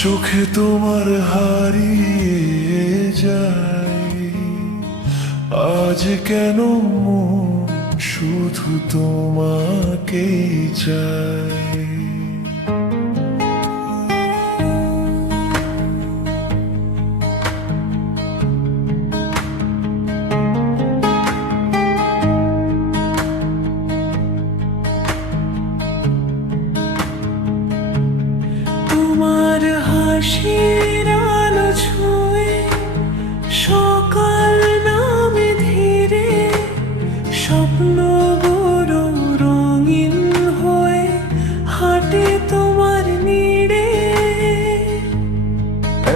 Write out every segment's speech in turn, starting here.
চোখে তোমার হারিয়ে যায়, আজ কেন মন শুধু তোমাকেই চাই। তোমার হাসির আলো ছুঁয়ে সকাল নামে ধীরে, স্বপ্নগুলো রঙিন হয়ে হাঁটে তোমার নীড়ে।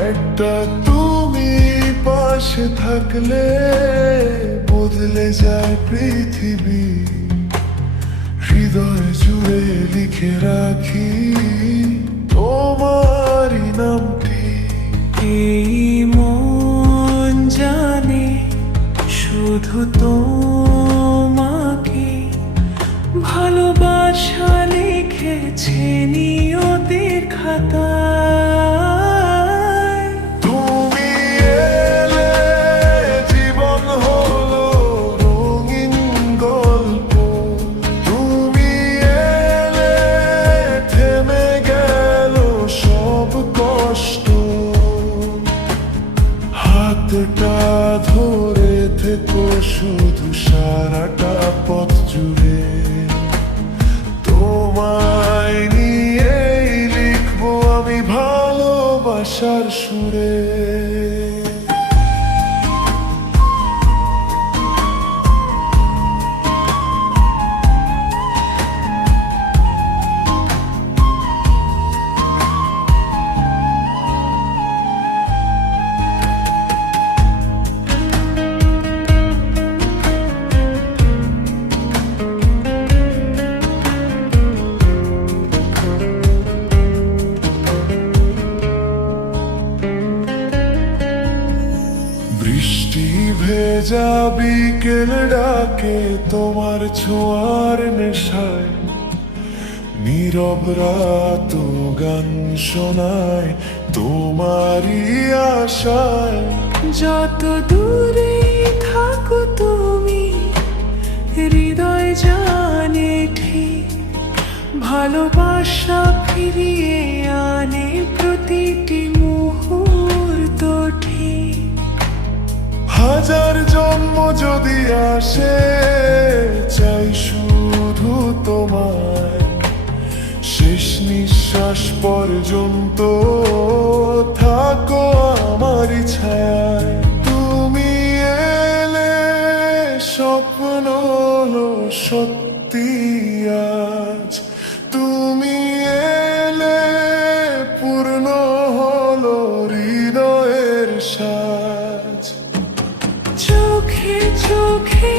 একটা তুমি পাশে থাকলে বদলে যায় পৃথিবী, হৃদয় জুড়ে লিখে রাখি তোমারই নামটি। এই মন জানে শুধু তোমাকে ভালোবাসা লিখেছে নিয়তির খাতায়। তুমি এলে জীবন হলো রঙিন গল্প, তুমি এলে থেমে গেল সব কষ্ট। হাতটা ধরে থেকো শুধু সারাটা পথ জুড়ে, তোমায় নিয়েই লিখবো আমি ভালোবাসার সুরে। বৃষ্টি ভেজা বিকেল ডাকে তোমার ছোঁয়ার নেশায়, নীরব রাত গান শোনায় তোমারই আশায়। যত দূরে থাকো তুমি হৃদয় জানে ঠিক, ভালোবাসা ফিরিয়ে আনে প্রতিটি মুহূর্ত ঠিক। হাজার জন্ম যদি আসে চাই শুধু তোমায়, শেষ নিঃশ্বাস পর্যন্ত থাকো আমারই ছায়ায়। তুমি এলে স্বপ্ন হলো সত্যি আজ, তুমি এলে পূর্ণ হলো হৃদয়ের সাজ। চোখে চোখে